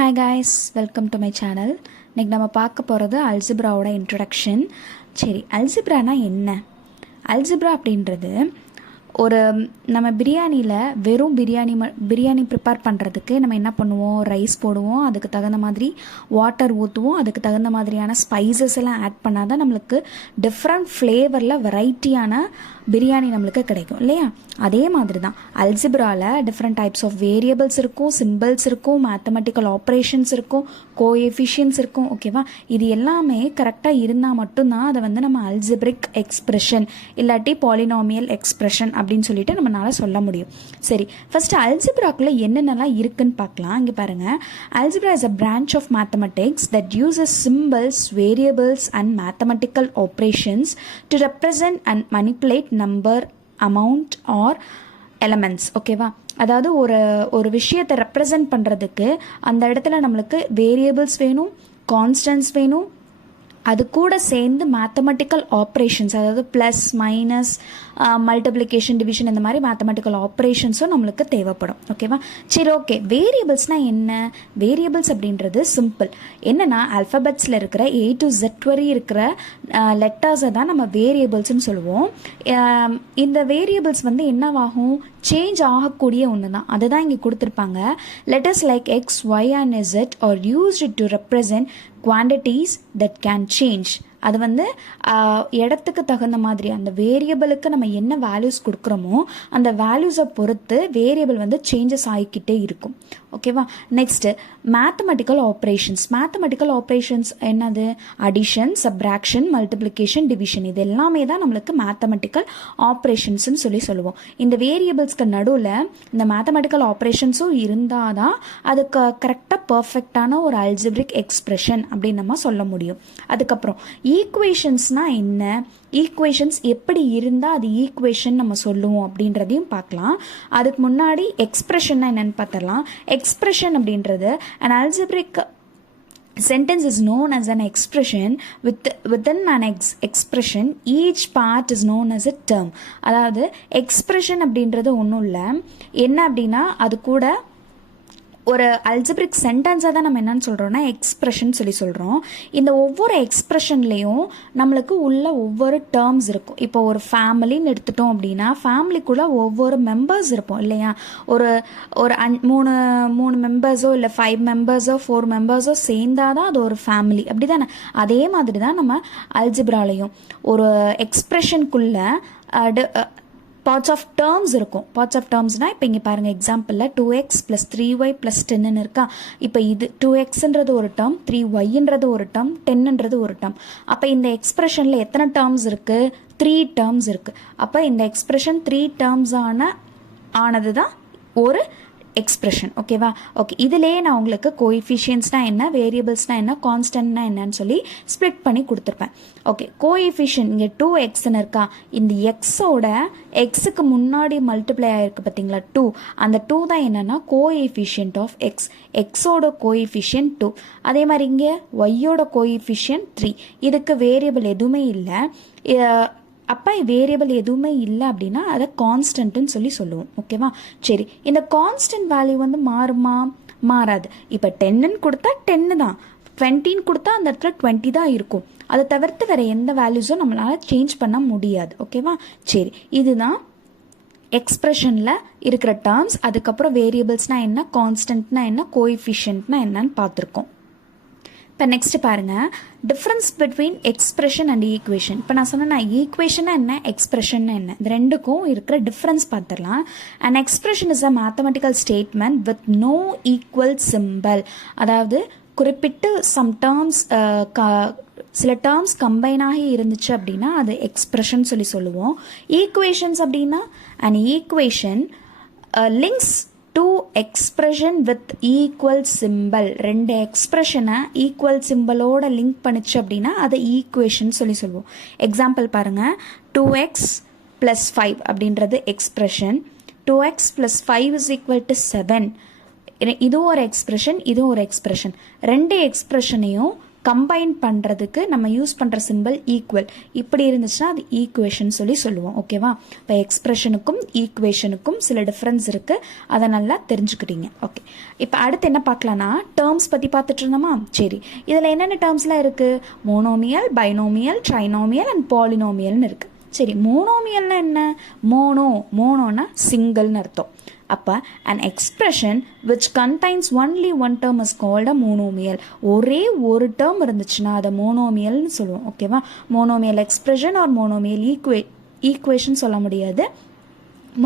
Hi guys, welcome to my channel. இன்னைக்கு நம்ம பார்க்க போகிறது அல்ஜிப்ராவோட இன்ட்ரடக்ஷன். சரி, அல்ஜிப்ரானா என்ன? அல்ஜிப்ரா அப்படின்றது ஒரு நம்ம பிரியாணியில் வெறும் பிரியாணி ப்ரிப்பேர் பண்ணுறதுக்கு நம்ம என்ன பண்ணுவோம், ரைஸ் போடுவோம், அதுக்கு தகுந்த மாதிரி வாட்டர் ஊற்றுவோம், அதுக்கு தகுந்த மாதிரியான ஸ்பைசஸ் எல்லாம் ஆட் பண்ணால் தான் நம்மளுக்கு டிஃப்ரெண்ட் ஃப்ளேவரில் வெரைட்டியான பிரியாணி நம்மளுக்கு கிடைக்கும் இல்லையா? அதே மாதிரி தான் அல்ஜிப்ராவில் டிஃப்ரெண்ட் டைப்ஸ் ஆஃப் வேரியபிள்ஸ் இருக்கும், சிம்பிள்ஸ் இருக்கும், மேத்தமெட்டிக்கல் ஆப்ரேஷன்ஸ் இருக்கும், கோஎஃபிஷியன்ஸ் இருக்கும். ஓகேவா? இது எல்லாமே கரெக்டாக இருந்தால் மட்டும்தான் அதை வந்து நம்ம அல்ஜிப்ரிக் எக்ஸ்பிரஷன் இல்லாட்டி பாலினாமியல் எக்ஸ்பிரஷன் அப்படின்னு சொல்லிட்டு நம்மளால சொல்ல முடியும். சரி, ஃபர்ஸ்ட் அல்ஜிப்ராக்குள்ள என்னென்னலாம் இருக்குன்னு பார்க்கலாம். இங்கே பாருங்க, algebra is a branch of mathematics that uses symbols, variables and mathematical operations to represent and manipulate number, amount or elements. ஓகேவா? அதாவது ஒரு விஷயத்தை ரெப்ரசன்ட் பண்ணுறதுக்கு அந்த இடத்துல நம்மளுக்கு வேரியபிள்ஸ் வேணும், கான்ஸ்டன்ட்ஸ் வேணும், அது கூட சேர்ந்து மேத்தமெட்டிக்கல் ஆப்ரேஷன்ஸ், அதாவது ப்ளஸ் மைனஸ் மல்டிப்ளிகேஷன் டிவிஷன் இந்த மாதிரி மேத்தமெட்டிக்கல் ஆப்ரேஷன்ஸும் நம்மளுக்கு தேவைப்படும். ஓகேவா? சரி, ஓகே. வேரியபிள்ஸ்னால் என்ன? வேரியபிள்ஸ் அப்படின்றது சிம்பிள். என்னென்னா ஆல்ஃபபெட்ஸில் இருக்கிற A to Z வரை இருக்கிற லெட்டர்ஸை தான் நம்ம வேரியபிள்ஸ்ன்னு சொல்லுவோம். இந்த வேரியபிள்ஸ் வந்து என்னவாகும், சேஞ்ச் ஆகக்கூடிய ஒன்று தான். அதை தான் இங்கே கொடுத்துருப்பாங்க. Letters like X, Y and Z are used to represent quantities that can change. அது வந்து இடத்துக்கு தகுந்த மாதிரி அந்த வேரியபிளுக்கு நம்ம என்ன வேல்யூஸ் கொடுக்குறோமோ அந்த வேல்யூஸை பொறுத்து வேரியபிள் வந்து சேஞ்சஸ் ஆகிக்கிட்டே இருக்கும். ஓகேவா? Next mathematical operations. Mathematical operations என்னது? Addition, subtraction, multiplication, division. இது எல்லாமே தான் நம்மளுக்கு மேத்தமெட்டிக்கல் ஆப்ரேஷன்ஸ்ன்னு சொல்லுவோம். இந்த வேரியபிள்ஸ்க்கு நடுவில் இந்த மேத்தமெட்டிக்கல் ஆப்ரேஷன்ஸும் இருந்தால் தான் அதுக்கு கரெக்டாக பர்ஃபெக்டான ஒரு அல்ஜிப்ரிக் எக்ஸ்பிரஷன் அப்படின்னு நம்ம சொல்ல முடியும். அதுக்கப்புறம் ஈக்குவேஷன்ஸ்னால் என்ன, ஈக்குவேஷன்ஸ் எப்படி இருந்தால் அது ஈக்குவேஷன் நம்ம சொல்லுவோம் அப்படின்றதையும் பார்க்கலாம். அதுக்கு முன்னாடி எக்ஸ்பிரஷன்னா என்னென்னு பார்த்துடலாம். எக்ஸ்பிரஷன் அப்படின்றது an algebraic sentence is known as an expression within an expression. Each part is known as a term. அதாவது எக்ஸ்பிரஷன் அப்படின்றது ஒன்றும் இல்லை. என்ன அப்படின்னா அது கூட ஒரு அல்ஜிப்ரிக் சென்டென்ஸாக தான் நம்ம என்னன்னு சொல்கிறோம்னா எக்ஸ்பிரஷன் சொல்கிறோம். இந்த ஒவ்வொரு எக்ஸ்பிரஷன்லேயும் நம்மளுக்கு உள்ள ஒவ்வொரு டேர்ம்ஸ் இருக்கும். இப்போ ஒரு ஃபேமிலின்னு எடுத்துட்டோம் அப்படின்னா ஃபேமிலிக்குள்ளே ஒவ்வொரு மெம்பர்ஸ் இருப்போம் இல்லையா? ஒரு மூணு மெம்பர்ஸோ இல்லை 5 மெம்பர்ஸோ 4 மெம்பர்ஸோ சேர்ந்தாதான் அது ஒரு ஃபேமிலி. அப்படி தானே? அதே மாதிரி தான் நம்ம அல்ஜிப்ராலையும் ஒரு எக்ஸ்பிரஷனுக்குள்ள பார்ட்ஸ் ஆஃப் டேர்ம்ஸ் இருக்கும். பார்ட்ஸ் ஆஃப் டேர்ம்ஸ்னால் இப்போ இங்கே பாருங்கள், எக்ஸாம்பிளில் 2x + 3y + 10 இருக்கா? இப்போ இது 2xன்றது ஒரு டேர்ம், 3yன்றது ஒரு டேர்ம், 10ன்றது ஒரு டேர்ம். அப்போ இந்த எக்ஸ்பிரஷனில் எத்தனை டேர்ம்ஸ் இருக்குது? 3 டேர்ம்ஸ் இருக்குது. அப்போ இந்த எக்ஸ்பிரஷன் 3 டேர்ம்ஸ் ஆனது தான் ஒரு எக்ஸ்பிரஷன். ஓகேவா? ஓகே. இதிலே நான் உங்களுக்கு கோஎஃபிஷியன்ஸ்னால் என்ன, வேரியபிள்ஸ்னால் என்ன, கான்ஸ்டன்ட்னா என்னன்னு சொல்லி ஸ்ப்ளிட் பண்ணி கொடுத்துருப்பேன். ஓகே. கோஎஃபிஷியன் இங்கே 2xன்னு இருக்கா? இந்த எக்ஸோட எக்ஸுக்கு முன்னாடி மல்டிப்ளை ஆகிருக்கு பார்த்தீங்களா 2, அந்த 2 தான் என்னென்னா கோஎஃபிஷியன்ட் ஆஃப் எக்ஸ். எக்ஸோட கோஎஃபிஷியன்ட் 2. அதே மாதிரி இங்கே ஒய்யோட கோஎஃபிஷியன்ட் 3. இதுக்கு வேரியபிள் எதுவுமே இல்லை. அப்போ வேரியபிள் எதுவுமே இல்லை அப்படின்னா அதை கான்ஸ்டன்ட்னு சொல்லுவோம். ஓகேவா? சரி, இந்த கான்ஸ்டன்ட் வேல்யூ வந்து மாறுமா? மாறாது. இப்போ 10ன்னு கொடுத்தா 10 தான், 20ன்னு கொடுத்தா அந்த இடத்துல 20 தான் இருக்கும். அதை தவிர்த்து வேறு எந்த வேல்யூஸும் நம்மளால் சேஞ்ச் பண்ண முடியாது. ஓகேவா? சரி, இதுதான் எக்ஸ்பிரஷனில் இருக்கிற டேர்ம்ஸ். அதுக்கப்புறம் வேரியபிள்ஸ்னால் என்ன, கான்ஸ்டன்ட்னா என்ன, கோஎஃபிஷியன்ட்னா என்னன்னு பார்த்துருக்கோம். இப்போ நெக்ஸ்ட் பாருங்கள், difference between expression and equation. இப்போ நான் சொன்னேன்னா ஈக்குவேஷன்னா என்ன, எக்ஸ்பிரஷன்னா என்ன, இது ரெண்டுக்கும் இருக்கிற டிஃப்ரென்ஸ் பார்த்துடலாம். And expression is a mathematical statement with no equal symbol. அதாவது குறிப்பிட்டு சம் டேர்ம்ஸ் சில டேர்ம்ஸ் கம்பைன் ஆகி இருந்துச்சு அப்படின்னா அது எக்ஸ்பிரஷன் சொல்லுவோம். ஈக்குவேஷன்ஸ் அப்படின்னா and equation links two expression with equal symbol. 2 எக்ஸ்பிரஷனை ஈக்குவல் சிம்பிளோட லிங்க் பண்ணிச்சு அப்படின்னா அதை ஈக்குவேஷன் சொல்லுவோம். எக்ஸாம்பிள் பாருங்கள், 2x + 5 அப்படின்றது எக்ஸ்பிரஷன். 2x + 5 = 7. இதுவும் ஒரு எக்ஸ்பிரஷன், இதுவும் ஒரு எக்ஸ்பிரஷன். 2 எக்ஸ்பிரஷனையும் கம்பைன் பண்ணுறதுக்கு நம்ம யூஸ் பண்ணுற சிம்பிள் ஈக்குவல். இப்படி இருந்துச்சுன்னா அது ஈக்குவேஷன் சொல்லுவோம். ஓகேவா? இப்போ எக்ஸ்பிரஷனுக்கும் ஈக்குவேஷனுக்கும் சில டிஃப்ரென்ஸ் இருக்குது, அதை நல்லா தெரிஞ்சுக்கிட்டீங்க. ஓகே, இப்போ அடுத்து என்ன பார்க்கலான்னா டேர்ம்ஸ் பற்றி பார்த்துட்டு இருந்தோமா? சரி, இதில் என்னென்ன டேர்ம்ஸ்லாம் இருக்குது? மோனோமியல், பைனோமியல், ட்ரைனோமியல் அண்ட் பாலினோமியல்னு இருக்குது. சரி, மோனோமியல்னா என்ன? மோனோனா சிங்கிள்னு அர்த்தம். அப்போ an expression which contains only one term is called a monomial. ஒரே ஒரு டேர்ம் இருந்துச்சுன்னா அதை மோனோமியல்னு சொல்லுவோம். ஓகேவா? Monomial expression or monomial equation சொல்ல முடியாது,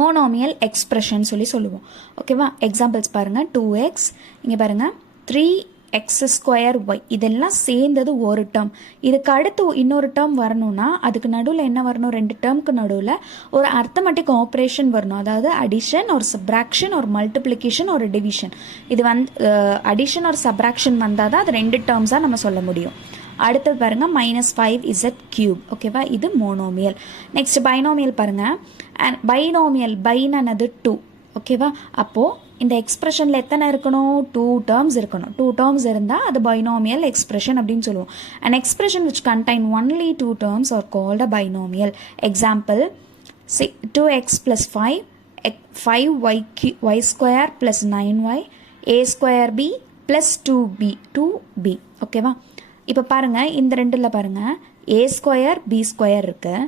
மோனோமியல் எக்ஸ்பிரஷன் சொல்லுவோம். ஓகேவா? எக்ஸாம்பிள்ஸ் பாருங்கள். 2x, இங்கே பாருங்கள் 3x²y, இதெல்லாம் சேர்ந்தது ஒரு டேர்ம். இதுக்கு அடுத்து இன்னொரு டேர்ம் வரணும்னா அதுக்கு நடுவில் என்ன வரணும்? ரெண்டு டேர்முக்கு நடுவில் ஒரு அர்த்தமெட்டிக் ஆப்ரேஷன் வரணும். அதாவது அடிஷன் ஒரு சப்ராக்ஷன் ஒரு மல்டிப்ளிகேஷன் ஒரு டிவிஷன். இது அடிஷன் ஒரு சப்ராக்ஷன் வந்தால் தான் அது ரெண்டு டேர்ம்ஸாக நம்ம சொல்ல முடியும். அடுத்தது பாருங்கள் -5z³. ஓகேவா? இது மோனோமியல். நெக்ஸ்ட் பைனோமியல் பாருங்கள். பைனோமியல் பைனது 2. ஓகேவா? அப்போது இந்த எக்ஸ்பிரஷனில் எத்தனை இருக்கணும்? 2 டேர்ம்ஸ் இருக்கணும். 2 டேர்ம்ஸ் இருந்தால் அது பைனோமியல் எக்ஸ்பிரஷன் அப்படின்னு சொல்லுவோம். And expression which contain only 2 terms are called a binomial. Example, 2x plus 5, 5y² plus 9y, a²b plus 2b. ஓகேவா? இப்போ பாருங்கள், இந்த ரெண்டில் பாருங்கள் a² b² இருக்குது.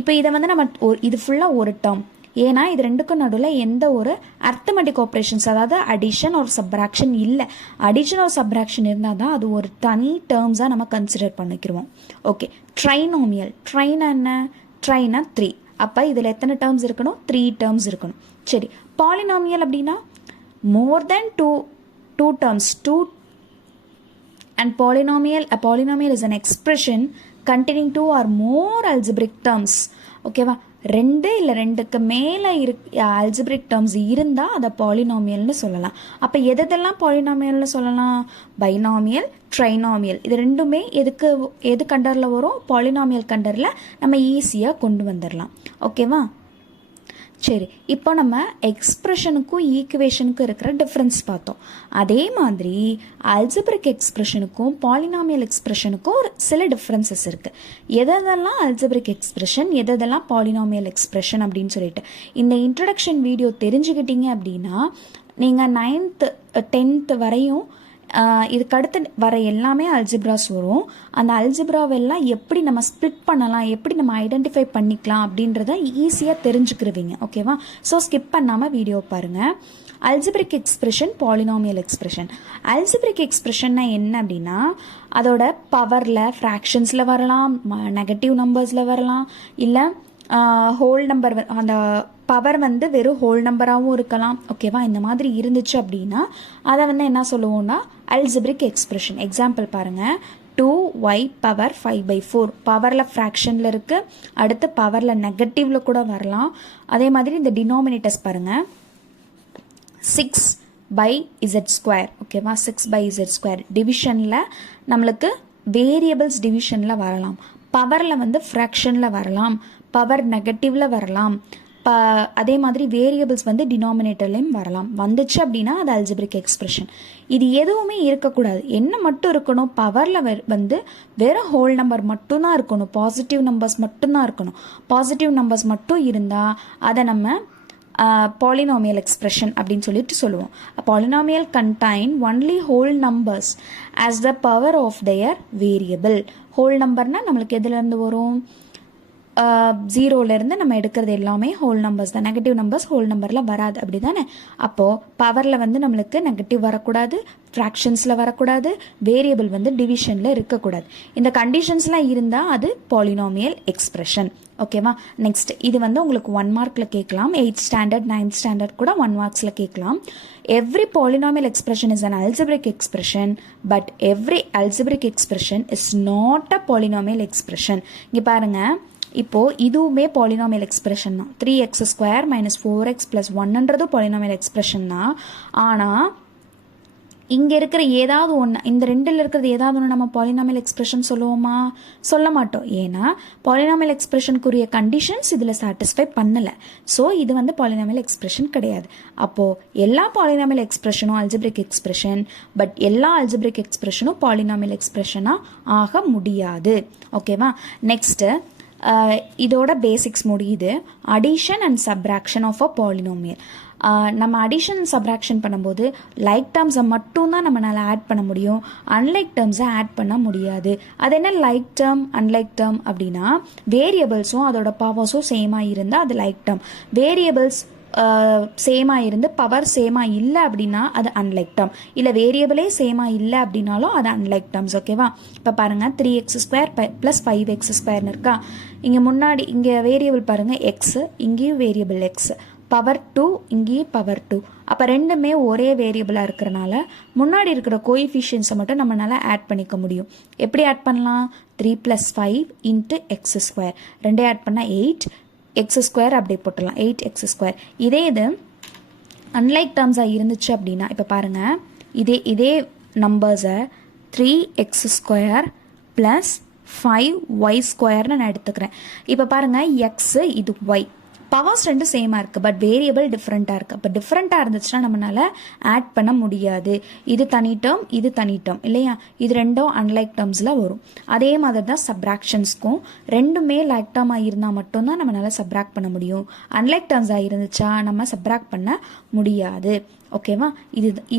இப்போ இதை நம்ம இது ஃபுல்லாக ஒரு டேர்ம். ஏன்னா இது ரெண்டுக்கும் நடுவில் எந்த ஒரு அர்த்தமெட்டிக் ஆப்ரேஷன்ஸ், அதாவது அடிஷன் ஒரு சப்ராக்ஷன் இல்லை. அடிஷன் ஒரு சப்ராக்ஷன் இருந்தால் தான் அது ஒரு தனி டேர்ம்ஸாக நம்ம கன்சிடர் பண்ணிக்கிறோம். ஓகே, ட்ரைனோமியல். என்ன? ட்ரைனா 3. அப்போ இதில் எத்தனை டேர்ம்ஸ் இருக்கணும்? 3 டேர்ம்ஸ் இருக்கணும். சரி, பாலினாமியல் அப்படின்னா more than two terms. And a polynomial is an expression containing 2 or more algebraic terms. ஓகேவா? 2 இல்லை 2க்கு மேலே அல்ஜிப்ரிக் டேர்ம்ஸ் இருந்தால் அதை பாலினாமியல்னு சொல்லலாம். அப்போ எதெல்லாம் பாலினாமியல்னு சொல்லலாம்? Binomial, trinomial. இது ரெண்டுமே எது கண்டரில் வரும்? பாலினாமியல் கண்டரில் நம்ம ஈஸியாக கொண்டு வந்துடலாம். ஓகேவா? சரி, இப்போ நம்ம எக்ஸ்பிரஷனுக்கும் ஈக்குவேஷனுக்கும் இருக்கிற டிஃப்ரென்ஸ் பார்த்தோம். அதே மாதிரி அல்ஜிப்ரிக் எக்ஸ்பிரஷனுக்கும் பாலினாமியல் எக்ஸ்பிரஷனுக்கும் ஒரு சில டிஃப்ரென்சஸ் இருக்குது. எதெல்லாம் அல்ஜிப்ரிக் எக்ஸ்பிரஷன், எதெல்லாம் பாலினாமியல் எக்ஸ்பிரஷன் அப்படின்னு சொல்லிட்டு இந்த இன்ட்ரடக்ஷன் வீடியோ தெரிஞ்சுக்கிட்டீங்க அப்படின்னா நீங்கள் 9th 10th வரையும் இதுக்கடுத்து வர எல்லாமே அல்ஜிப்ராஸ் வரும். அந்த அல்ஜிப்ராவெல்லாம் எப்படி நம்ம ஸ்ப்ளிட் பண்ணலாம், எப்படி நம்ம ஐடென்டிஃபை பண்ணிக்கலாம் அப்படின்றத ஈஸியாக தெரிஞ்சுக்கிருவீங்க. ஓகேவா? ஸோ ஸ்கிப் பண்ணாமல் வீடியோ பாருங்கள். Algebraic expression, polynomial expression. Algebraic எக்ஸ்பிரஷன்னா என்ன அப்படின்னா அதோட பவரில் ஃப்ராக்ஷன்ஸில் வரலாம், நெகட்டிவ் நம்பர்ஸில் வரலாம், இல்லை ஹோல் நம்பர், அந்த பவர் வெறும் ஹோல் நம்பராகவும் இருக்கலாம். ஓகேவா? இந்த மாதிரி இருந்துச்சு அப்படின்னா அதை என்ன சொல்லுவோம்னா அல்ஜிப்ரிக் எக்ஸ்பிரஷன். எக்ஸாம்பிள் பாருங்கள். 2y⁴ பவரில் ஃப்ராக்ஷனில் இருக்குது, அடுத்து பவரில் நெகட்டிவில் கூட வரலாம். அதே மாதிரி இந்த டினாமினேட்டர்ஸ் பாருங்கள். 6/z². ஓகேவா? 6/z². டிவிஷனில் நம்மளுக்கு வேரியபிள்ஸ் டிவிஷனில் வரலாம், பவரில் ஃப்ராக்ஷனில் வரலாம், பவர் நெகட்டிவில் வரலாம், அதே மாதிரி வேரியபிள்ஸ் டினாமினேட்டர்லையும் வரலாம். வந்துச்சு அப்படின்னா அது அல்ஜிப்ரிக் எக்ஸ்பிரஷன். இது எதுவுமே இருக்கக்கூடாது. என்ன மட்டும் இருக்கணும்? பவரில் வெறும் ஹோல் நம்பர் மட்டும்தான் இருக்கணும், பாசிட்டிவ் நம்பர்ஸ் மட்டும்தான் இருக்கணும். பாசிட்டிவ் நம்பர்ஸ் மட்டும் இருந்தால் அதை நம்ம பாலினாமியல் எக்ஸ்பிரஷன் அப்படின்னு சொல்லுவோம். Polynomial contain only whole numbers as the power of their variable. Whole நம்பர்னால் நம்மளுக்கு எதுலேருந்து வரும்? 0லேருந்து நம்ம எடுக்கிறது எல்லாமே ஹோல் நம்பர்ஸ் தான். நெகட்டிவ் நம்பர்ஸ் ஹோல் நம்பரில் வராது, அப்படி தானே? அப்போது பவரில் நம்மளுக்கு நெகட்டிவ் வரக்கூடாது, ஃப்ராக்ஷன்ஸில் வரக்கூடாது, வேரியபிள் டிவிஷனில் இருக்கக்கூடாது. இந்த கண்டிஷன்ஸ்லாம் இருந்தால் அது பாலினாமியல் எக்ஸ்பிரஷன். ஓகேவா? நெக்ஸ்ட் இது உங்களுக்கு 1 மார்க்கில் கேட்கலாம். 8th ஸ்டாண்டர்ட் 9th ஸ்டாண்டர்ட் கூட 1 மார்க்ஸில் கேட்கலாம். Every polynomial expression is an algebraic expression, but every algebraic expression is not a polynomial expression. இங்கே பாருங்கள், இப்போது இதுவுமே பாலினாமியல் எக்ஸ்பிரஷன் தான். 3x² - 4x + 1ன்றது பாலினாமியல் எக்ஸ்பிரஷன் தான். ஆனால் இங்கே இருக்கிற ஏதாவது ஒன்று, இந்த ரெண்டில் இருக்கிறது ஏதாவது ஒன்று நம்ம பாலினாமியல் எக்ஸ்பிரஷன் சொல்லுவோமா? சொல்ல மாட்டோம். ஏன்னா பாலினாமியல் எக்ஸ்பிரஷனுக்குரிய கண்டிஷன்ஸ் இதில் சாட்டிஸ்ஃபை பண்ணலை. ஸோ இது வந்து பாலினாமியல் எக்ஸ்பிரஷன் கிடையாது. அப்போது எல்லா பாலினாமியல் எக்ஸ்பிரஷனும் அல்ஜிப்ரிக் எக்ஸ்பிரஷன், பட் எல்லா அல்ஜிப்ரிக் எக்ஸ்பிரஷனும் பாலினாமியல் எக்ஸ்பிரஷனாக ஆக முடியாது. ஓகேவா? நெக்ஸ்ட்டு இதோட பேசிக்ஸ் முடியுது. Addition and subtraction of a polynomial. நம்ம அடிஷன் அண்ட் சப்ராக்ஷன் பண்ணும்போது லைக் டேர்ம்ஸை மட்டும்தான் நம்மளால் ஆட் பண்ண முடியும், அன்லைக் டேர்ம்ஸை ஆட் பண்ண முடியாது. அது என்ன லைக் டேர்ம் அன்லைக் டேர்ம் அப்படின்னா, வேரியபிள்ஸும் அதோட பவர்ஸும் சேமாக இருந்தால் அது லைக் டேர்ம், வேரியபிள்ஸ் சேமாக இருந்து பவர் சேமாக இல்லை அப்படின்னா அது அன்லைக் டேர்ம், இல்லை வேரியபிளே சேமாக இல்லை அப்படின்னாலும் அது அன்லைக் டேர்ம்ஸ். ஓகேவா? இப்போ பாருங்கள், 3x² + 5x² இருக்கா. இங்கே முன்னாடி இங்கே வேரியபிள் பாருங்கள் எக்ஸு, இங்கேயும் வேரியபிள் எக்ஸ், பவர் 2 இங்கேயும் பவர் 2. அப்போ ரெண்டுமே ஒரே வேரியபிளாக இருக்கிறனால முன்னாடி இருக்கிற கோஎஃபிஷியன்ஸை மட்டும் நம்மளால் ஆட் பண்ணிக்க முடியும். எப்படி ஆட் பண்ணலாம்? 3 + 5 × x², ரெண்டே ஆட் பண்ணால் 8, x² அப்படி போட்டுடலாம், 8x². இதே இது அன்லைக் டேர்ம்ஸாக இருந்துச்சு அப்படின்னா, இப்போ பாருங்கள், இதே நம்பர்ஸை 3x² + 5y² நான் எடுத்துக்கிறேன். இப்போ பாருங்கள், எக்ஸு இது ஒய், பவர்ஸ் ரெண்டும் சேமாக இருக்குது, பட் வேரியபிள் டிஃப்ரெண்ட்டாக இருக்குது. அப்போ டிஃப்ரெண்ட்டாக இருந்துச்சுன்னா நம்மளால் ஆட் பண்ண முடியாது. இது தனி டேர்ம், இது தனி டேர்ம் இல்லையா? இது ரெண்டும் அன்லைக் டேர்ம்ஸில் வரும். அதே மாதிரி தான் சப்ராக்ஷன்ஸ்க்கும், ரெண்டுமே லைக் டேர்மாக இருந்தால் மட்டும்தான் நம்மளால் சப்ராக்ட் பண்ண முடியும். அன்லைக் டேர்ம்ஸாக இருந்துச்சா நம்ம சப்ராக்ட் பண்ண முடியாது. ஓகேவா?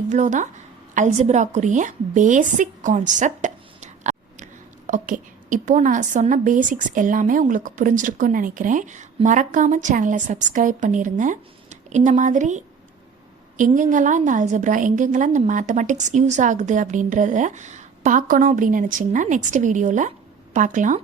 இவ்வளோ தான் அல்ஜிப்ராக்குரிய பேசிக் கான்செப்ட். ஓகே, இப்போது நான் சொன்ன பேசிக்ஸ் எல்லாமே உங்களுக்கு புரிஞ்சிருக்குன்னு நினைக்கிறேன். மறக்காமல் சேனலை சப்ஸ்கிரைப் பண்ணிடுங்க. இந்த மாதிரி எங்கெங்கெல்லாம் இந்த அல்ஜிப்ரா, எங்கெங்கெல்லாம் இந்த மேத்தமெட்டிக்ஸ் யூஸ் ஆகுது அப்படின்றத பார்க்கணும் அப்படின்னு நினச்சிங்கன்னா நெக்ஸ்ட் வீடியோவில் பார்க்கலாம்.